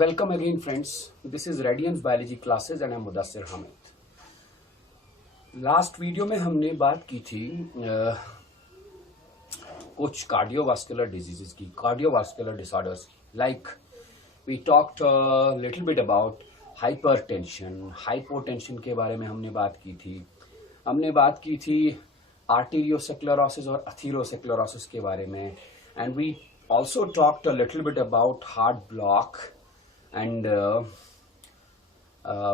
Welcome again friends. This is Radiance Biology classes and I'm Mudassir Hamid. Last video में हमने बात की थी कुछ कार्डियोवास्कुलर डिजीजेस की, कार्डियोवास्कुलर डिसऑर्डर्स की. Like we talked little bit about hypertension, hypotension के बारे में हमने बात की थी. हमने बात की थी आर्टेरियोस्क्लेरोसिस और अथीरोस्क्लेरोसिस के बारे में. And we also talked a little bit about heart block and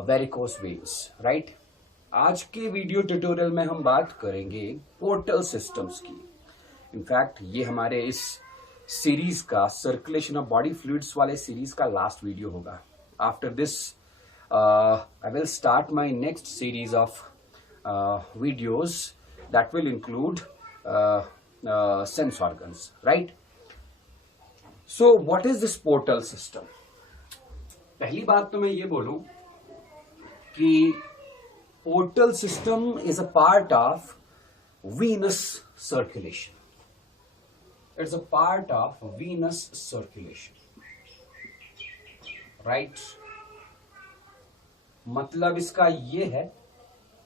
varicose veins, right? आज के वीडियो ट्यूटोरियल में हम बात करेंगे पोर्टल सिस्टम्स की. इनफैक्ट ये हमारे इस सीरीज का सर्कुलेशन ऑफ बॉडी फ्लूइड्स वाले सीरीज का लास्ट वीडियो होगा. After this I will start my next series of videos that will include sense organs, right? So what is this portal system? पहली बात तो मैं ये बोलूं कि portal system is a part of venous circulation. It's a part of venous circulation, right? मतलब इसका ये है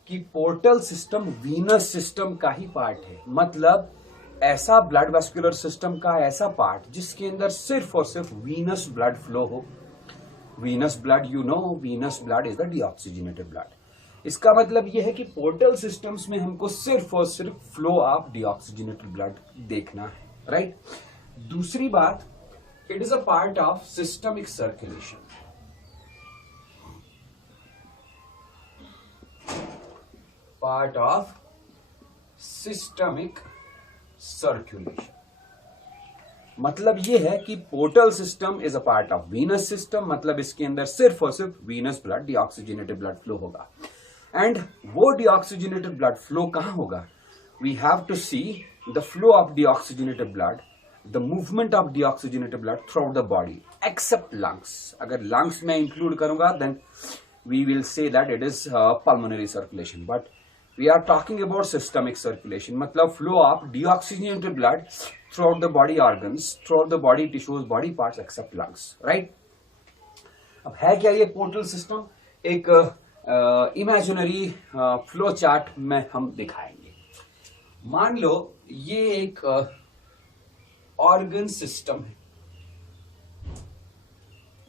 कि portal system venous system का ही पार्ट है. मतलब ऐसा ब्लड वेस्कुलर सिस्टम का ऐसा पार्ट जिसके अंदर सिर्फ और सिर्फ वीनस ब्लड फ्लो हो. Venous blood, you know, venous blood is the deoxygenated blood. इसका मतलब यह है कि पोर्टल सिस्टम्स में हमको सिर्फ और सिर्फ फ्लो ऑफ डीऑक्सीजनेटेड ब्लड देखना है, राइट? दूसरी बात, it is a part of systemic circulation. Part of systemic circulation. मतलब ये है कि portal system is a part of venous system. मतलब इसके अंदर सिर्फ और सिर्फ venous blood, deoxygenated blood flow होगा. एंड वो डीऑक्सीजनेटेड ब्लड फ्लो कहां होगा? We have to see the flow of deoxygenated blood, the movement of deoxygenated blood throughout the body except lungs. अगर लंग्स में इंक्लूड करूंगा then we will say that it is pulmonary circulation. But we are talking about systemic circulation. मतलब flow of deoxygenated blood throughout the body organs, throughout the body tissues, body parts except lungs, right? अब है क्या ये portal system? एक imaginary flow chart में हम दिखाएंगे. मान लो ये एक ऑर्गन सिस्टम है.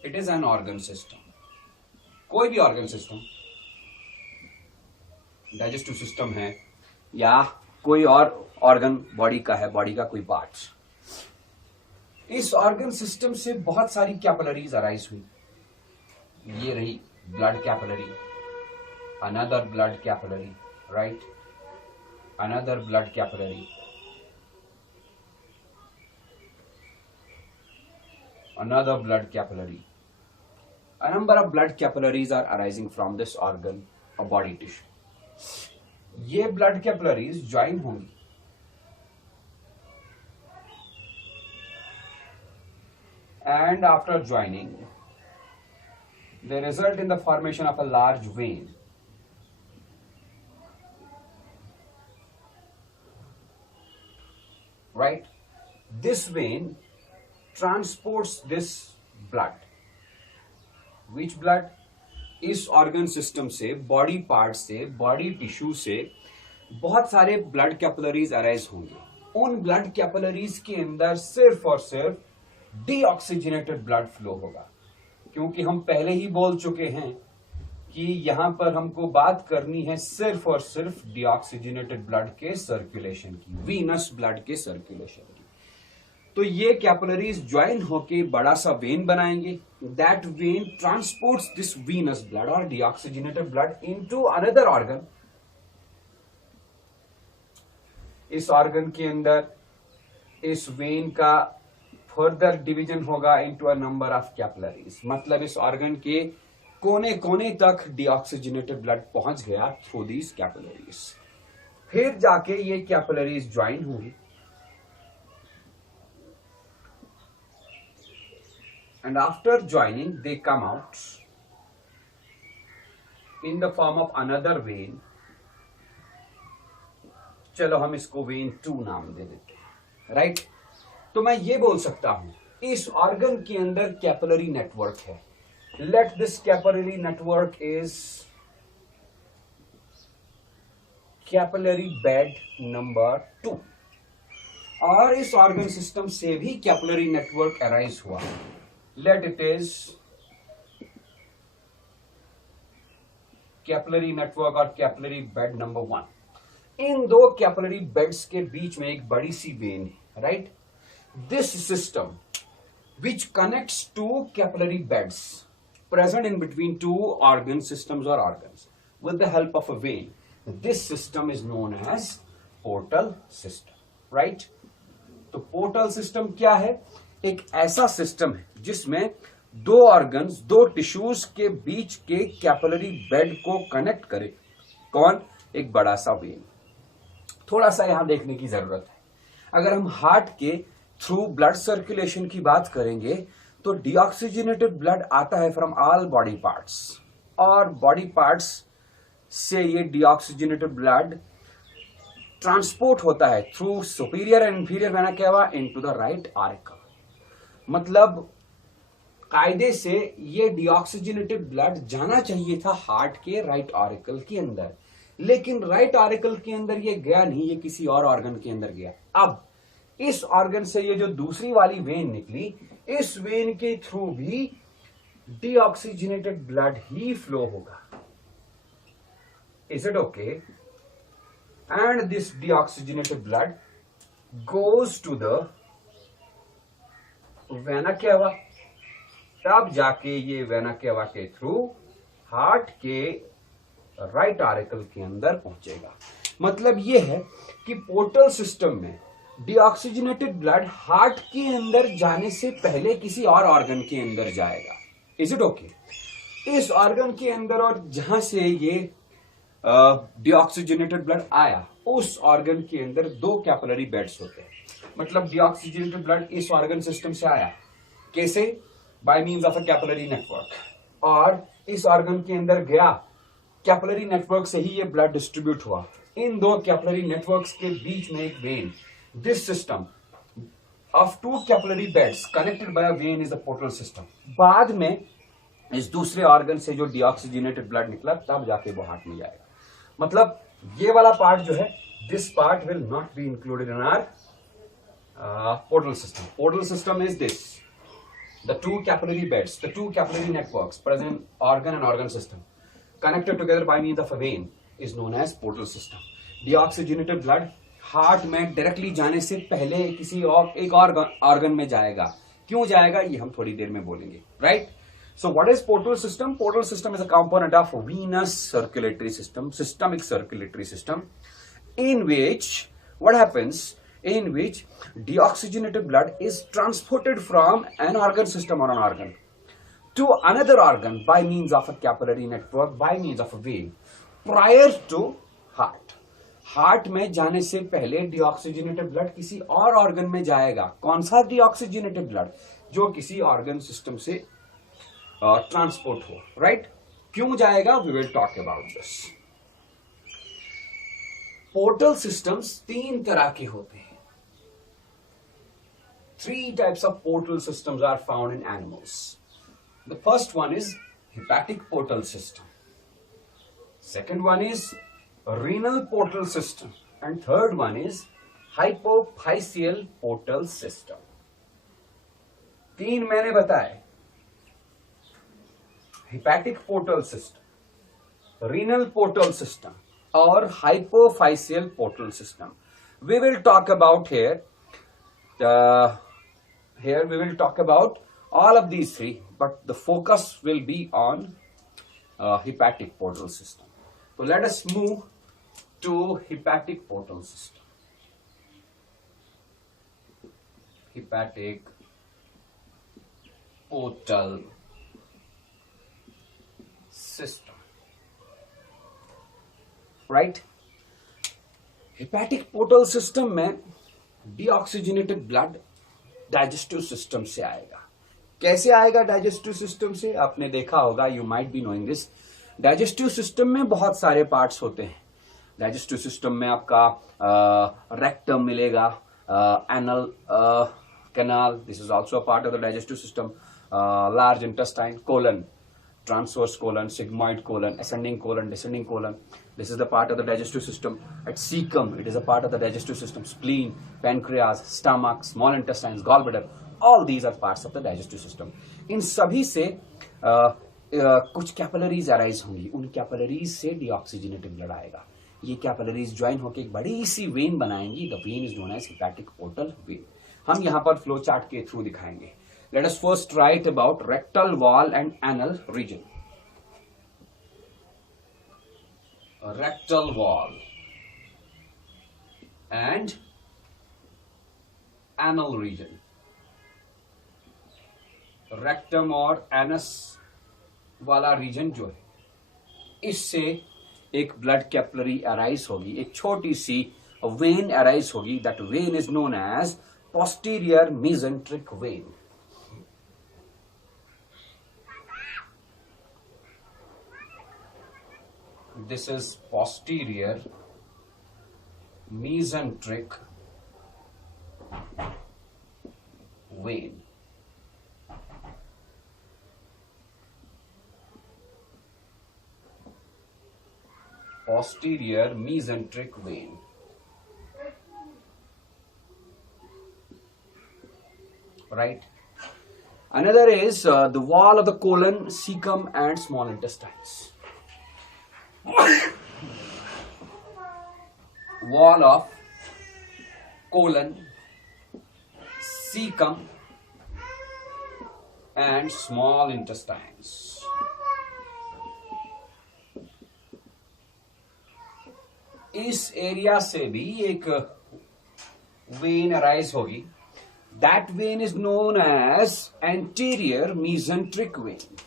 It is an organ system. कोई भी ऑर्गन सिस्टम, डाइजेस्टिव सिस्टम है या कोई और ऑर्गन बॉडी का है, बॉडी का कोई पार्ट. इस ऑर्गन सिस्टम से बहुत सारी कैपिलरीज अराइज हुई. ये रही blood capillary, another blood capillary, right? Another blood capillary, another blood capillary. A number of blood capillaries are arising from this organ or body tissue. ये ब्लड कैपिलरीज ज्वाइन होंगी. And after joining they result in the formation of a large vein. Right? This vein transports this blood. Which blood? इस organ system से, body part से, body tissue से बहुत सारे blood capillaries arise होंगे. उन blood capillaries के अंदर सिर्फ और सिर्फ डीऑक्सीजनेटेड ब्लड फ्लो होगा. क्योंकि हम पहले ही बोल चुके हैं कि यहां पर हमको बात करनी है सिर्फ और सिर्फ डीऑक्सीजनेटेड ब्लड के सर्कुलेशन की, वीनस ब्लड के सर्कुलेशन की. तो ये कैपिलरीज ज्वाइन होके बड़ा सा वेन बनाएंगे. That vein transports this venous blood और deoxygenated blood into another organ. इस ऑर्गन के अंदर इस वेन का फर्दर डिवीजन होगा into a number of capillaries. मतलब इस ऑर्गन के कोने कोने तक डीऑक्सीजनेटेड ब्लड पहुंच गया थ्रू दीज कैपिलरीज. फिर जाके ये कैपिलरीज ज्वाइन होंगी. And after joining, they come out in the form of another vein. चलो हम इसको वेन 2 नाम दे देते हैं, राइट? तो मैं ये बोल सकता हूं इस ऑर्गन के अंदर कैपिलरी नेटवर्क है. let this capillary network is capillary bed number 2, और इस ऑर्गन सिस्टम से भी कैपिलरी नेटवर्क अराइज हुआ, let it is capillary network और कैपिलरी बेड नंबर 1। इन दो कैपिलरी बेड्स के बीच में एक बड़ी सी वेन है, right. This system which connects to capillary beds present in between two organ systems or organs with the help of a vein, this system is known as portal system, right। तो portal system क्या है? एक ऐसा system है जिसमें दो organs, दो tissues के बीच के कैपिलरी बेड को कनेक्ट करे। कौन? एक बड़ा सा वेन। थोड़ा सा यहां देखने की जरूरत है। अगर हम हार्ट के थ्रू ब्लड सर्कुलेशन की बात करेंगे तो डीऑक्सीजनेटेड ब्लड आता है फ्रॉम ऑल बॉडी पार्ट्स, और बॉडी पार्ट्स से ये डीऑक्सीजनेटेड ब्लड ट्रांसपोर्ट होता है through superior and inferior vena cava into the right auricle. मतलब कायदे से ये डीऑक्सीजनेटेड ब्लड जाना चाहिए था हार्ट के राइट ऑरिकल के अंदर, लेकिन राइट ऑरिकल के अंदर ये गया नहीं, ये किसी और ऑर्गन के अंदर गया। अब इस ऑर्गन से ये जो दूसरी वाली वेन निकली, इस वेन के थ्रू भी डीऑक्सीजनेटेड ब्लड ही फ्लो होगा। Is it okay? And this deoxygenated blood goes to the vena cava, तब जाके ये वेना केवा के थ्रू हार्ट के राइट ऑरिकल के अंदर पहुंचेगा। मतलब ये है कि पोर्टल सिस्टम में डीऑक्सीजनेटेड ब्लड हार्ट के अंदर जाने से पहले किसी और ऑर्गन के अंदर जाएगा। Is it okay? इस ऑर्गन के अंदर और जहां से ये डीऑक्सीजनेटेड ब्लड आया, उस ऑर्गन के अंदर दो कैपिलरी बेड्स होते हैं। मतलब डीऑक्सीजनेटेड ब्लड इस ऑर्गन सिस्टम से आया, कैसे? By means of a capillary network, और इस ऑर्गन के अंदर गया, कैपिलरी नेटवर्क से ही ये ब्लड डिस्ट्रीब्यूट हुआ। इन दो कैपिलरी नेटवर्क्स के बीच में एक when, this system of two capillary beds connected by a vein is a portal system। बाद में इस दूसरे ऑर्गन से जो डीऑक्सीजनेटेड ब्लड निकला, तब जाके वो हार्ट में जाएगा। मतलब ये वाला पार्ट जो है, this part will not be included in our portal system। portal system is this, the two capillary beds, the two capillary networks present in organ and organ system connected together by means of a vein is known as portal system। Deoxygenated blood heart में directly जाने से पहले किसी और एक और organ में जाएगा। क्यों जाएगा ये हम थोड़ी देर में बोलेंगे, right. So what is portal system? Portal system is a component of Venus circulatory system, systemic circulatory system, in which what happens, in which deoxygenated blood is transported from an organ system or an organ to another organ by means of a capillary network, by means of a vein prior to heart। Heart में जाने से पहले deoxygenated blood किसी और organ में जाएगा। कौन सा डीऑक्सीजनेटेड ब्लड? जो किसी ऑर्गन सिस्टम से ट्रांसपोर्ट हो, राइट। क्यों जाएगा? We will talk about this. Portal systems तीन तरह के होते हैं। 3 types of portal systems are found in animals। The first one is hepatic portal system, second one is renal portal system, and third one is hypophyseal portal system। 3 मैंने बताए, hepatic portal system, renal portal system और hypophyseal portal system। We will talk about here we will talk about all of these 3, but the focus will be on hepatic portal system। So let us move to hepatic portal system। Hepatic portal system, right। hepatic portal system में deoxygenated blood digestive system से आएगा। कैसे आएगा digestive system से? आपने देखा होगा, you might be knowing this. Digestive system में बहुत सारे पार्ट्स होते हैं। डाइजेस्टिव सिस्टम में आपका रेक्टम मिलेगा, anal canal, this is also a part of the digestive system, large intestine, colon, transverse colon, sigmoid colon, ascending colon, descending colon. This is the part of the digestive system. At cecum, it is a part of the digestive system. Spleen, pancreas, stomach, small intestines, gallbladder, all these are parts of the digestive system. इन सभी से कुछ capillaries arise होंगी, उन capillaries से deoxygenated blood आएगा. ये capillaries join होकर एक बड़ी सी वेन बनाएंगी. The vein is known as hepatic portal vein. हम यहाँ पर फ्लो चार्ट के थ्रू दिखाएंगे. Let us first write about rectal wall and anal region. Rectal wall and anal region. Rectum और anus वाला रीजन जो है, इससे एक ब्लड कैपिलरी अराइज होगी, एक छोटी सी वेन अराइज होगी. That vein is known as posterior mesenteric vein. This is posterior mesenteric vein. Posterior mesenteric vein. Right. Another is the wall of the colon, cecum, and small intestines. Wall of colon, cecum, and small intestines. इस area से भी एक when arise होगी. That vein is known as anterior mesenteric vein.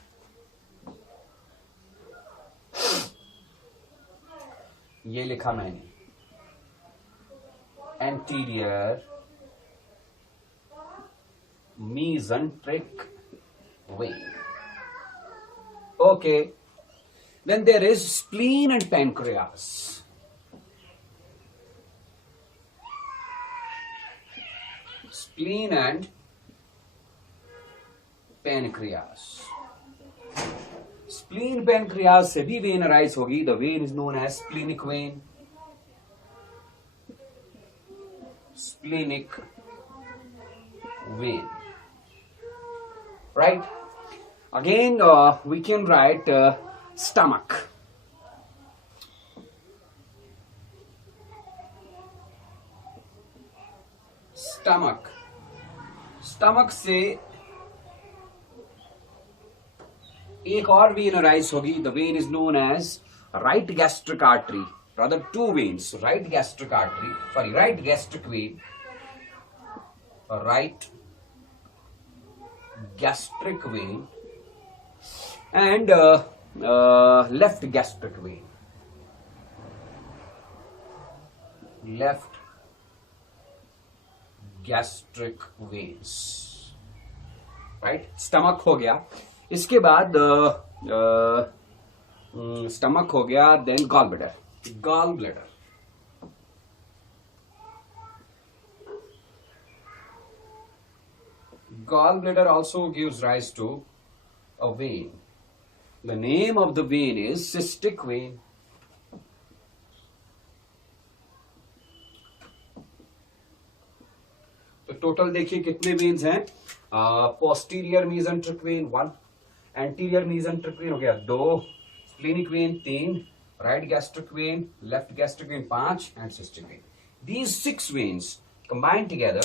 ये लिखा मैंने, anterior mesenteric vein. Okay. Then there is spleen and pancreas. Spleen and pancreas. Spleen pancreas से भी वेन अराइज होगी. The vein is known as splenic vein. Splenic vein. Right? Again, we can write stomach. Stomach. Stomach से एक और vein arise होगी. The vein is known as right gastric artery. rather two veins, right gastric artery, sorry, right gastric vein, right gastric vein, and left gastric vein. Left gastric veins, right? Stomach हो गया. इसके बाद stomach हो गया, then gall bladder. Gall bladder, gallbladder also gives rise to a vein. The name of the vein is cystic vein. तो total देखिए कितने veins हैं. पोस्टीरियर मीजेंट्रिक वेन 1, एंटीरियर मीजेंट्रिक वेन हो गया 2, splenic when 3, right gastric vein, left gastric when 5, and cystic when. These 6 veins combine together.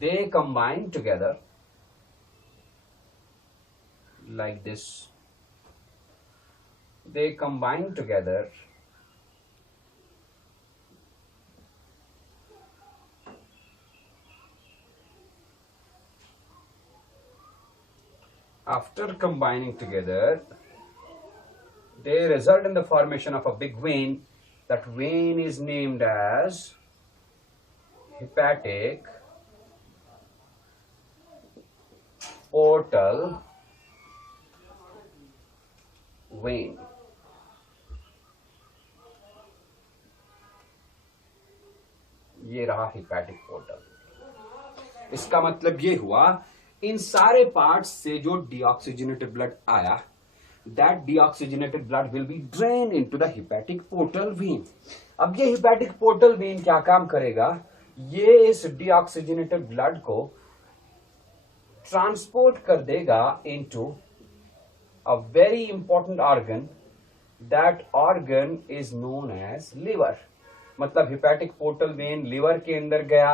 They combine together like this. They combine together after combining together, they result in the formation of a big vein. That vein is named as hepatic portal vein. ये रहा hepatic portal. इसका मतलब ये हुआ, इन सारे parts से जो deoxygenated blood आया that deoxygenated blood will be drained into the hepatic portal vein. अब ये hepatic portal vein क्या काम करेगा, ये इस deoxygenated blood को ट्रांसपोर्ट कर देगा into a very important organ. That organ is known as liver. मतलब hepatic portal vein liver के अंदर गया,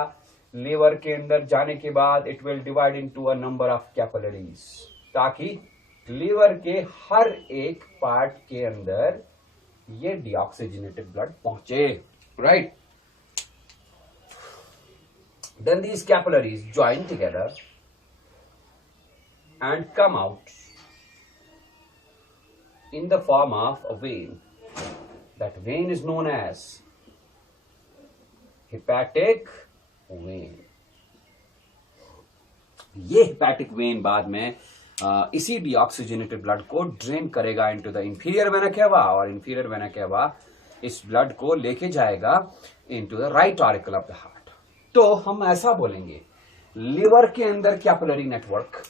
liver के अंदर जाने के बाद it will divide into a number of capillaries, ताकि liver के हर एक पार्ट के अंदर ये deoxygenated blood पहुंचे, right? Then these capillaries join together and come out in the form of a vein. That vein is known as hepatic vein. ये hepatic vein बाद में इसी deoxygenated blood को ड्रेन करेगा into the inferior vena cava, और inferior vena cava इस blood को लेके जाएगा into the right auricle of the heart. तो हम ऐसा बोलेंगे, liver के अंदर capillary network,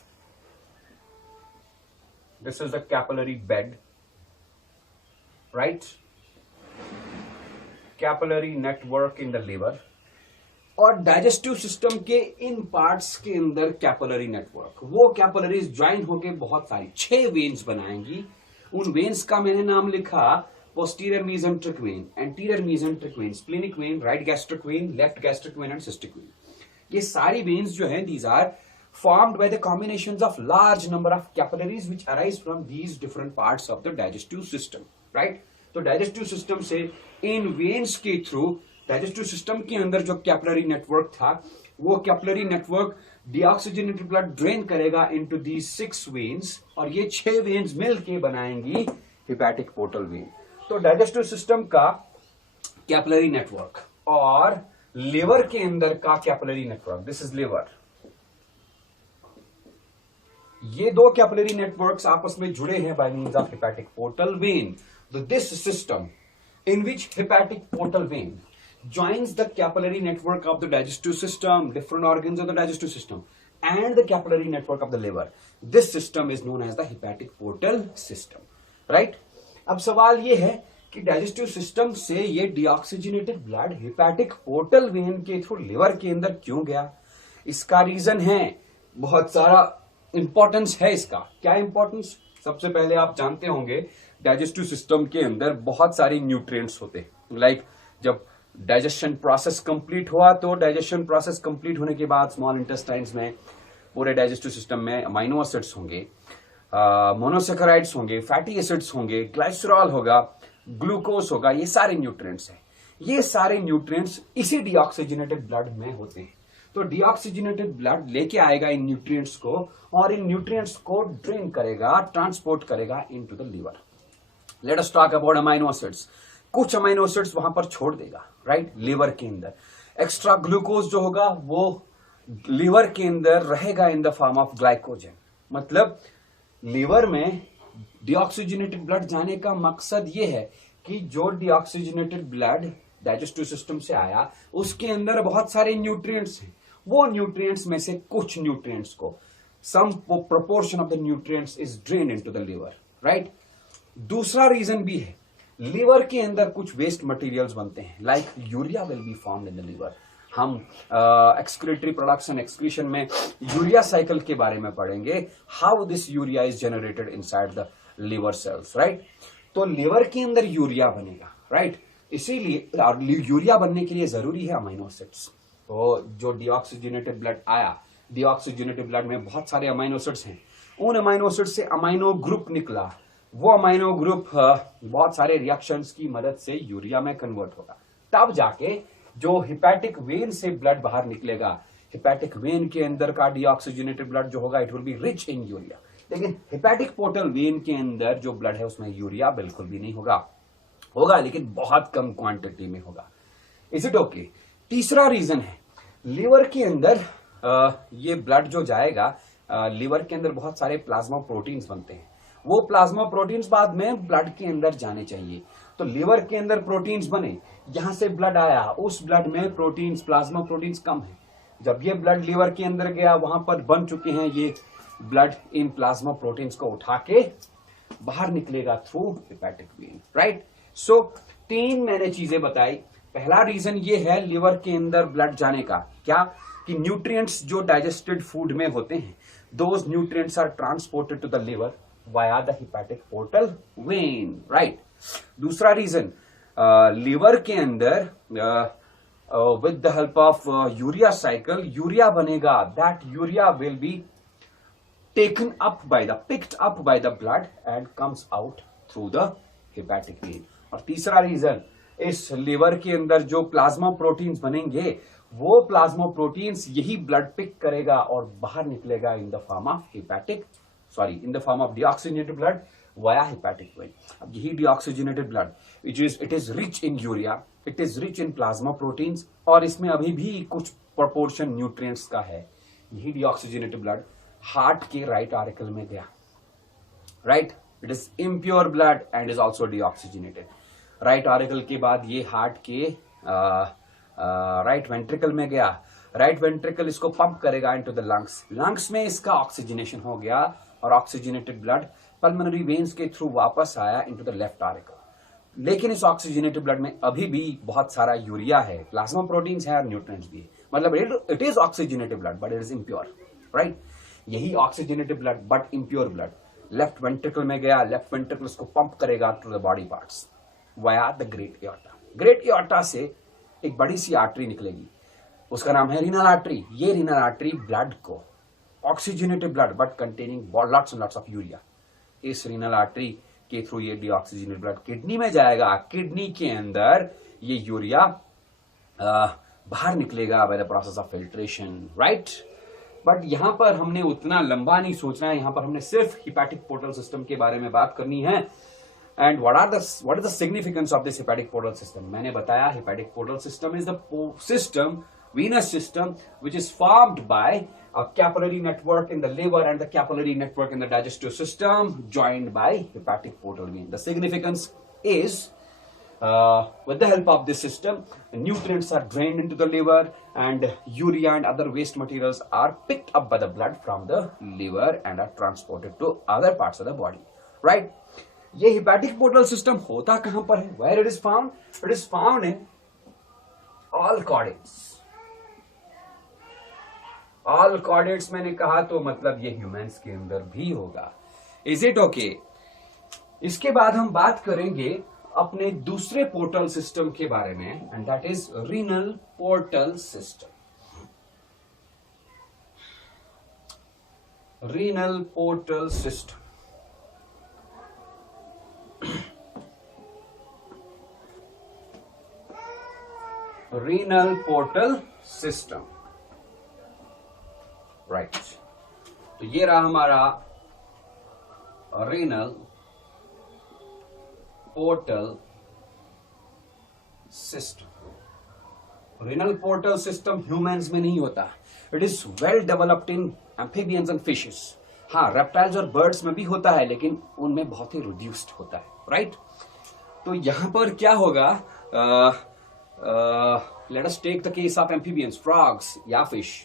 this is the capillary bed, right? Capillary network in the liver. और डाइजेस्टिव सिस्टम के इन पार्ट्स के अंदर कैपिलरी नेटवर्क, वो कैपिलरीज ज्वाइन होके बहुत सारी 6 वेन्स बनाएंगी. उन वेन्स का मैंने नाम लिखा posterior mesenteric vein, anterior mesenteric vein, splenic vein, right gastric vein, left gastric vein and cystic vein. ये सारी वेन्स जो हैं, these are formed by the combinations of large number of capillaries which arise from these different parts of the digestive system, right? तो digestive system से इन veins के through digestive system के अंदर जो कैपिलरी नेटवर्क था, वो capillary network deoxygenated blood drain करेगा into the 6 veins, और ये 6 वेन्स मिलके बनाएंगी हेपेटिक पोर्टल वेन. तो डाइजेस्टिव सिस्टम का कैपिलरी नेटवर्क और लिवर के अंदर का capillary network, this is liver. ये दो कैपिलरी नेटवर्क्स आपस में जुड़े हैं by means of hepatic portal when. This system in which hepatic portal vein joins the capillary network of the digestive system, different organs of the digestive system, and the capillary network of the liver. This system is known as the hepatic portal system, right? अब सवाल ये है कि digestive system से ये deoxygenated blood hepatic portal vein के through liver के अंदर क्यों गया? इसका रीजन है, बहुत सारा इंपॉर्टेंस है इसका. क्या इंपॉर्टेंस? सबसे पहले आप जानते होंगे डाइजेस्टिव सिस्टम के अंदर बहुत सारे न्यूट्रिएंट्स होते हैं. लाइक जब डाइजेशन प्रोसेस कंप्लीट हुआ, तो डाइजेशन प्रोसेस कंप्लीट होने के बाद स्मॉल इंटेस्टाइन्स में, पूरे डाइजेस्टिव सिस्टम में अमाइनो एसिड्स होंगे, मोनोसेकेराइड्स होंगे, फैटी एसिड्स होंगे, ग्लाइसरॉल होगा, ग्लूकोज होगा. ये सारे न्यूट्रिएंट्स हैं. ये सारे न्यूट्रिएंट्स इसी डीऑक्सीजनेटेड ब्लड में होते हैं. तो डीऑक्सीजनेटेड ब्लड लेके आएगा इन न्यूट्रिएंट्स को, और इन न्यूट्रिएंट्स को ड्रेन करेगा, ट्रांसपोर्ट करेगा into the liver. Let us talk about amino acids. कुछ अमाइनो एसिड्स वहां पर छोड़ देगा, राइट, लिवर के अंदर. एक्स्ट्रा ग्लूकोज जो होगा वो लिवर के अंदर रहेगा in the form of glycogen. मतलब लिवर में डीऑक्सीजनेटेड ब्लड जाने का मकसद ये है कि जो डीऑक्सीजनेटेड ब्लड डाइजेस्टिव सिस्टम से आया, उसके अंदर बहुत सारे न्यूट्रिएंट्स हैं. वो न्यूट्रिएंट्स में से कुछ न्यूट्रिएंट्स को, some proportion of the nutrients is drain into the liver, right. दूसरा रीजन भी है, लिवर के अंदर कुछ वेस्ट मटेरियल्स बनते हैं, like urea will be formed in the liver. हम एक्सक्रीटरी प्रोडक्शन एक्सक्रीशन में यूरिया साइकिल के बारे में पढ़ेंगे, how this urea is generated inside the liver cells, right. तो लिवर के अंदर यूरिया बनेगा, राइट. इसीलिए यूरिया बनने के लिए जरूरी है अमाइनो एसिड्स. तो जो डीऑक्सीजनेटेड ब्लड आया, डीऑक्सीजनेटेड ब्लड में बहुत सारे अमाइनो एसिड्स हैं. उन अमाइनो एसिड से अमाइनो ग्रुप निकला. वो अमाइनो ग्रुप बहुत सारे रिएक्शंस की मदद से यूरिया में कन्वर्ट होगा. तब जाके जो हेपेटिक वेन से ब्लड बाहर निकलेगा, हेपेटिक वेन के अंदर का डीऑक्सीजनेटेड ब्लड जो होगा, it will be rich in urea. लेकिन हेपेटिक पोर्टल वेन के अंदर जो ब्लड है उसमें यूरिया बिल्कुल भी नहीं होगा, लेकिन बहुत कम क्वांटिटी में होगा. Is it okay? तीसरा रीजन है, लिवर के अंदर ये ब्लड जो जाएगा, लिवर के अंदर बहुत सारे प्लाज्मा प्रोटीन्स बनते हैं. वो प्लाज्मा प्रोटीन्स बाद में ब्लड के अंदर जाने चाहिए. तो लिवर के अंदर प्रोटीन्स बने, यहां से ब्लड आया, उस ब्लड में प्रोटीन्स, प्लाज्मा प्रोटीन्स कम है. जब ये ब्लड लिवर के अंदर गया, वहां पर बन चुके हैं ये ब्लड इन प्लाज्मा प्रोटीन्स को उठा के बाहर निकलेगा थ्रू हेपेटिक वेन, राइट। सो 3 मैंने चीजें बताई। पहला रीजन ये है लिवर के अंदर ब्लड जाने का, क्या कि न्यूट्रिएंट्स जो डाइजेस्टेड फूड में होते हैं, those nutrients are transported to the liver via the hepatic portal vein, right. दूसरा रीजन, लिवर के अंदर with the help of urea cycle, urea बनेगा, that urea will be picked up by the blood and comes out through the hepatic vein। और तीसरा reason, इस liver के अंदर जो प्लाज्मा प्रोटीन्स बनेंगे, वो प्लाज्मा प्रोटीन्स यही ब्लड पिक करेगा और बाहर निकलेगा in the form of deoxygenated blood via hepatic when. अब यही deoxygenated blood it is rich in urea, it is rich in plasma proteins, और इसमें अभी भी कुछ प्रोपोर्शन न्यूट्रिएंट्स का है। यही डीऑक्सीजनेटेड ब्लड हार्ट के राइट आर्टिकल में गया, right. It is impure blood and is also deoxygenated. Right article के बाद ये हार्ट के राइट वेंट्रिकल में गया। राइट वेंट्रिकल इसको पंप करेगा इनटू द लंग्स, लंग्स में इसका ऑक्सीजनेशन हो गया और ऑक्सीजनेटेड ब्लड पल्मोनरी वेन्स के थ्रू वापस आया इनटू द लेफ्ट आर्टिकल। लेकिन इस ऑक्सीजनेटेड ब्लड में अभी भी बहुत सारा यूरिया है, प्लाज्मा प्रोटीन्स है और न्यूट्रिएंट्स भी है। मतलब it is oxygenated blood but it is impure, right. यही oxygenated blood but impure blood left ventricle में गया। लेफ्ट वेंट्रिकल उसको पंप करेगा to the body parts via the great aorta. Great aorta से एक बड़ी सी आर्टरी निकलेगी, उसका नाम है रीनल आर्टरी। ये रीनल आर्टरी ब्लड को, oxygenated blood but containing lots and lots of urea, इस रीनल आर्टरी के थ्रू ये डीऑक्सीजनेटेड ब्लड किडनी में जाएगा। किडनी के अंदर ये यूरिया बाहर निकलेगा by the process of filtration, right. But यहां पर हमने उतना लंबा नहीं सोचना है, यहां पर हमने सिर्फ हेपेटिक पोर्टल सिस्टम के बारे में बात करनी है। And what is the significance of this hepatic portal system? मैंने बताया hepatic portal system is the system, venous system, which is formed by a capillary network in the liver and the capillary network in the digestive system joined by hepatic portal vein. The significance is with the help of this system, nutrients are drained into the liver and urea and other waste materials are picked up by the blood from the liver and are transported to other parts of the body, right? ये hepatic portal system होता कहां पर है? Where it is found? It is found in all chordates. All chordates मैंने कहा तो मतलब ये ह्यूमंस के अंदर भी होगा। Is it okay? इसके बाद हम बात करेंगे अपने दूसरे पोर्टल सिस्टम के बारे में and that is renal portal system. Renal portal system, renal portal system, right. तो ये रहा हमारा renal portal system. Renal portal system humans में नहीं होता, it is well developed in amphibians and fishes. हाँ, रेप्टाइल्स और बर्ड्स में भी होता है लेकिन उनमें बहुत ही रिड्यूस्ड होता है, राइट। तो यहां पर क्या होगा, let us take the case of amphibians, frogs या फिश।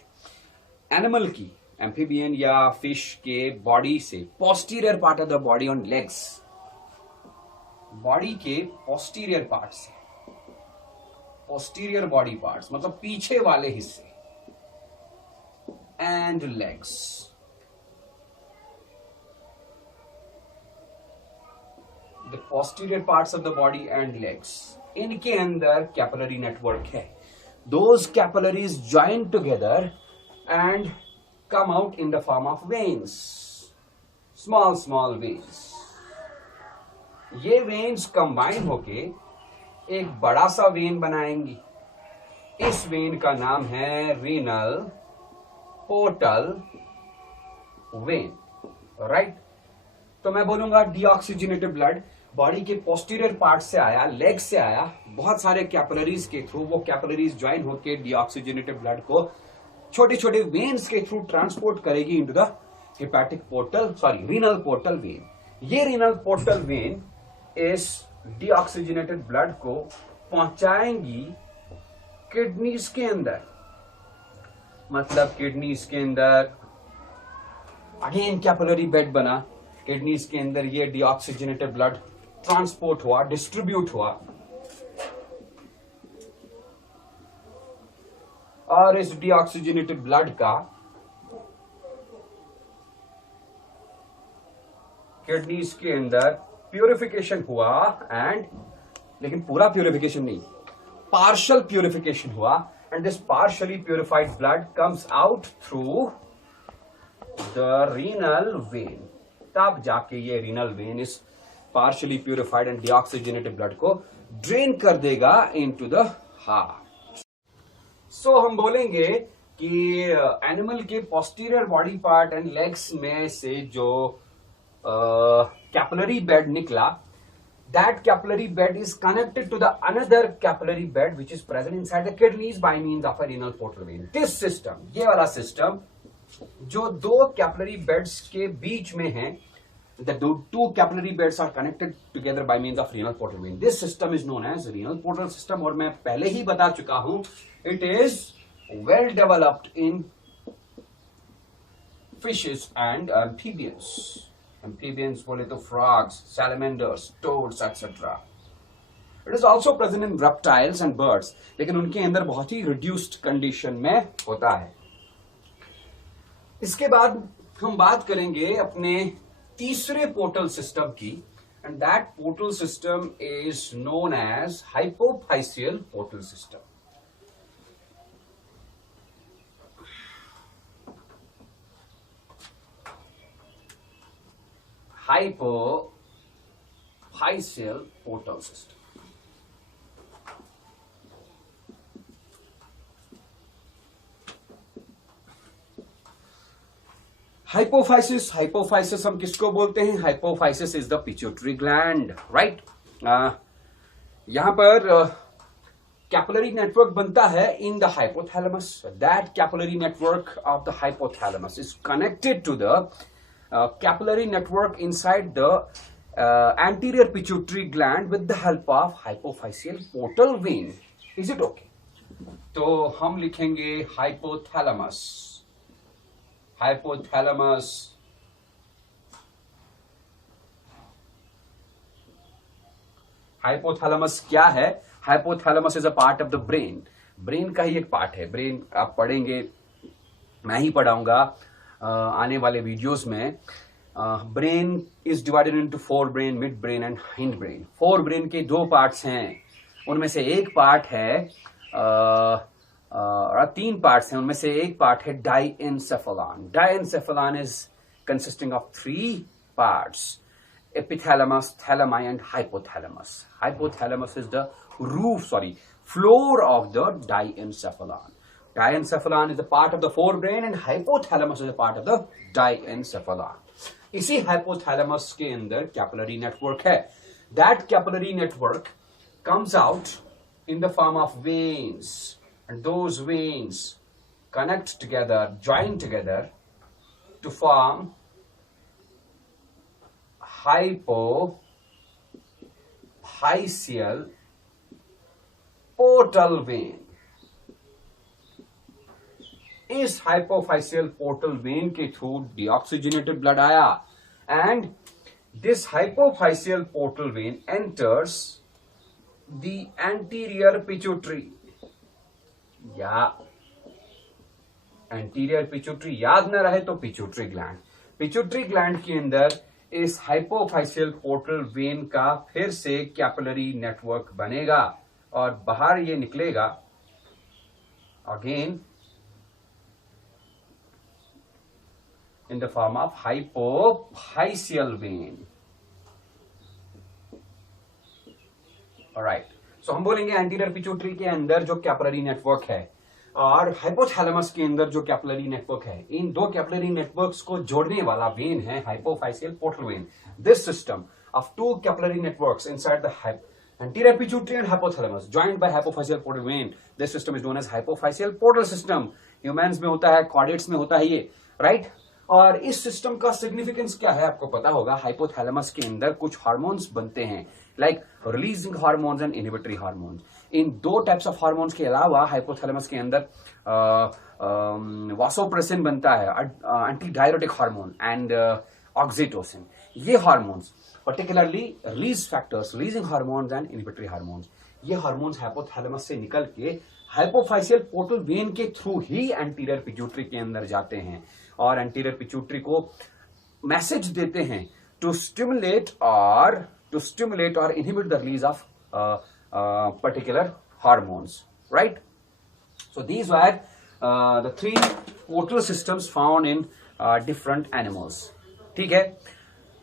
एनिमल की, एम्फीबियन या फिश के बॉडी से posterior part of the body on legs, body के पोस्टीरियर पार्ट से, पोस्टीरियर बॉडी पार्ट्स मतलब पीछे वाले हिस्से, and legs, the posterior parts of the body and legs, इनके अंदर कैपिलरी नेटवर्क है। Those capillaries join together and come out in the form of veins, small veins। ये veins combine होके एक बड़ा सा वेन बनाएंगी। इस वेन का नाम है रीनल पोर्टल वेन, राइट। तो मैं बोलूंगा डीऑक्सीजनेटेड ब्लड बॉडी के पोस्टीरियर पार्ट से आया, लेग से आया, बहुत सारे कैपिलरीज के थ्रू, वो कैपिलरीज ज्वाइन होके डीऑक्सीजनेटेड ब्लड को छोटे छोटे वेन्स के थ्रू ट्रांसपोर्ट करेगी into the hepatic portal, renal portal vein. ये रीनल पोर्टल वेन इस डीऑक्सीजनेटेड ब्लड को पहुंचाएंगी किडनीज के अंदर। मतलब किडनीज के अंदर अगेन कैपिलरी बेड बना, किडनीज के अंदर ये डीऑक्सीजनेटेड ब्लड ट्रांसपोर्ट हुआ, डिस्ट्रीब्यूट हुआ, और इस डीऑक्सीजनेटेड ब्लड का किडनीज के अंदर प्यूरिफिकेशन हुआ एंड, लेकिन पूरा प्यूरिफिकेशन नहीं, पार्शियल प्यूरिफिकेशन हुआ, and this partially purified blood comes out through the renal vein. तब जाके ये रीनल वेन इस partially purified and deoxygenated blood को ड्रेन कर देगा इनटू द हार्ट। सो हम बोलेंगे कि एनिमल के posterior body part and legs में से जो कैपिलरी बेड निकला, that capillary bed is connected to the another capillary bed which is present inside the kidneys by means of a renal portal vein. This system, ये वाला system जो दो capillary beds के बीच में है, the two capillary beds are connected together by means of renal portal vein. This system is known as renal portal system, और मैं पहले ही बता चुका हूं, it is well developed in fishes and amphibians. Amphibians बोले तो frogs, salamanders, toads, etc. It is also present in reptiles and birds, लेकिन उनके अंदर बहुत ही reduced condition में होता है। इसके बाद हम बात करेंगे अपने तीसरे पोर्टल सिस्टम की, and that portal system is known as hypophyseal portal system. Hypophyseal portal system. Hypophysis हम किसको बोलते हैं? Hypophysis is the pituitary gland, right. यहां पर कैपिलरी नेटवर्क बनता है in the hypothalamus. That capillary network of the hypothalamus is connected to the capillary network inside the anterior pituitary gland with the help of hypophyseal portal vein. Is it okay? तो हम लिखेंगे hypothalamus. Hypothalamus hypothalamus क्या है? Hypothalamus is a part of the brain. Brain का ही एक part है। Brain आप पढ़ेंगे, मैं ही पढ़ाऊंगा आने वाले वीडियोस में। Brain is divided into fore brain, mid brain and hind brain. Fore brain के दो पार्ट्स हैं, उनमें से एक पार्ट है तीन पार्ट्स हैं, उनमें से एक पार्ट है diencephalon. Diencephalon is consisting of three parts, epithalamus, thalami and hypothalamus. Hypothalamus is the floor of the diencephalon. Diencephalon is a part of the forebrain and hypothalamus is a part of the diencephalon. इसी hypothalamus के अंदर capillary network है. That capillary network comes out in the form of veins, and those veins connect together, join together to form hypophyseal portal vein. इस hypophyseal portal vein के through deoxygenated blood आया, and this hypophyseal portal vein enters the anterior pituitary. या anterior pituitary याद न रहे तो pituitary gland. Pituitary gland के अंदर इस hypophyseal portal vein का फिर से capillary network बनेगा और बाहर ये निकलेगा again in the form of hypophyseal vein. Alright, so हम बोलेंगे anterior pituitary के अंदर जो capillary network है और hypothalamus के अंदर जो कैपिलरी नेटवर्क है, इन दो कैपिलरी नेटवर्क्स को जोड़ने वाला वेन है hypophyseal portal vein. This system of two capillary networks inside the anterior pituitary and hypothalamus joined by hypophyseal portal vein. This system is known as hypophyseal portal system. Humans में होता है, chordates में होता है ये, right? और इस system का सिग्निफिकेंस क्या है आपको पता होगा. हाइपोथैलेमस के अंदर कुछ हार्मोन्स बनते हैं, like releasing hormones and inhibitory hormones. इन दो टाइप्स ऑफ हार्मोन्स के अलावा हाइपोथैलेमस के अंदर वासोप्रेसिन बनता है, anti diuretic hormone, and oxytocin. ये hormones particularly release factors, releasing hormones and inhibitory hormones, ये हार्मोन्स हाइपोथैलेमस से निकल के हाइपोफाइशियल पोर्टल वेन के थ्रू ही एंटीरियर पिट्यूटरी के अंदर जाते हैं और एंटीरियर पिट्यूटरी को मैसेज देते हैं टू स्टिमुलेट और inhibit the release of particular hormones, right? So these were the three portal systems found in different animals. ठीक है,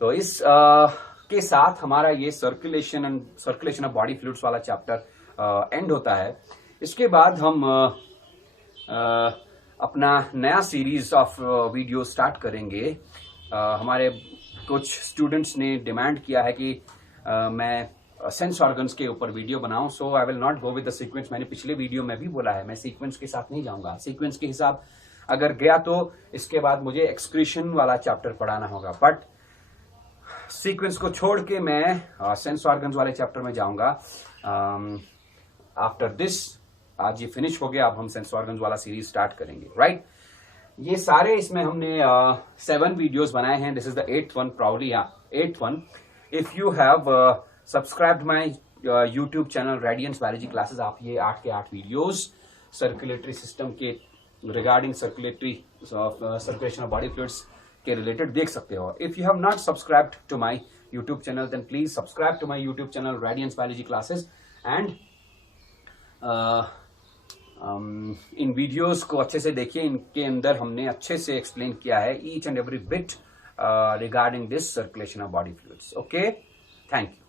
तो इस के साथ हमारा ये सर्कुलेशन ऑफ बॉडी फ्लूइड्स वाला चैप्टर एंड होता है। इसके बाद हम अपना नया सीरीज ऑफ वीडियो स्टार्ट करेंगे। हमारे कुछ स्टूडेंट्स ने डिमांड किया है कि मैं सेंस ऑर्गन्स के ऊपर वीडियो बनाऊं, so I will not go with the sequence. मैंने पिछले वीडियो में भी बोला है मैं सीक्वेंस के साथ नहीं जाऊंगा। सीक्वेंस के हिसाब अगर गया तो इसके बाद मुझे एक्सक्रीशन वाला चैप्टर पढ़ाना होगा, बट सीक्वेंस को छोड़ के मैं सेंस ऑर्गन्स वाले चैप्टर में जाऊंगा। आफ्टर दिस, आज ये फिनिश हो गया, अब हम सेंस ऑर्गन्स वाला सीरीज स्टार्ट करेंगे, राइट? ये सारे इसमें हमने 7 वीडियोस बनाए हैं। This is the 8th one, probably 8th one. If you have subscribe my YouTube channel Radiance Biology Classes, आप ये 8 के 8 वीडियोस सर्कुलेटरी सिस्टम के regarding circulation of body fluids के रिलेटेड देख सकते हो। If you have not subscribed to my YouTube channel then please subscribe to my YouTube channel Radiance Biology Classes and इन videos को अच्छे से देखिए। इनके अंदर हमने अच्छे से एक्सप्लेन किया है each and every bit regarding this circulation of body fluids. Okay, thank you.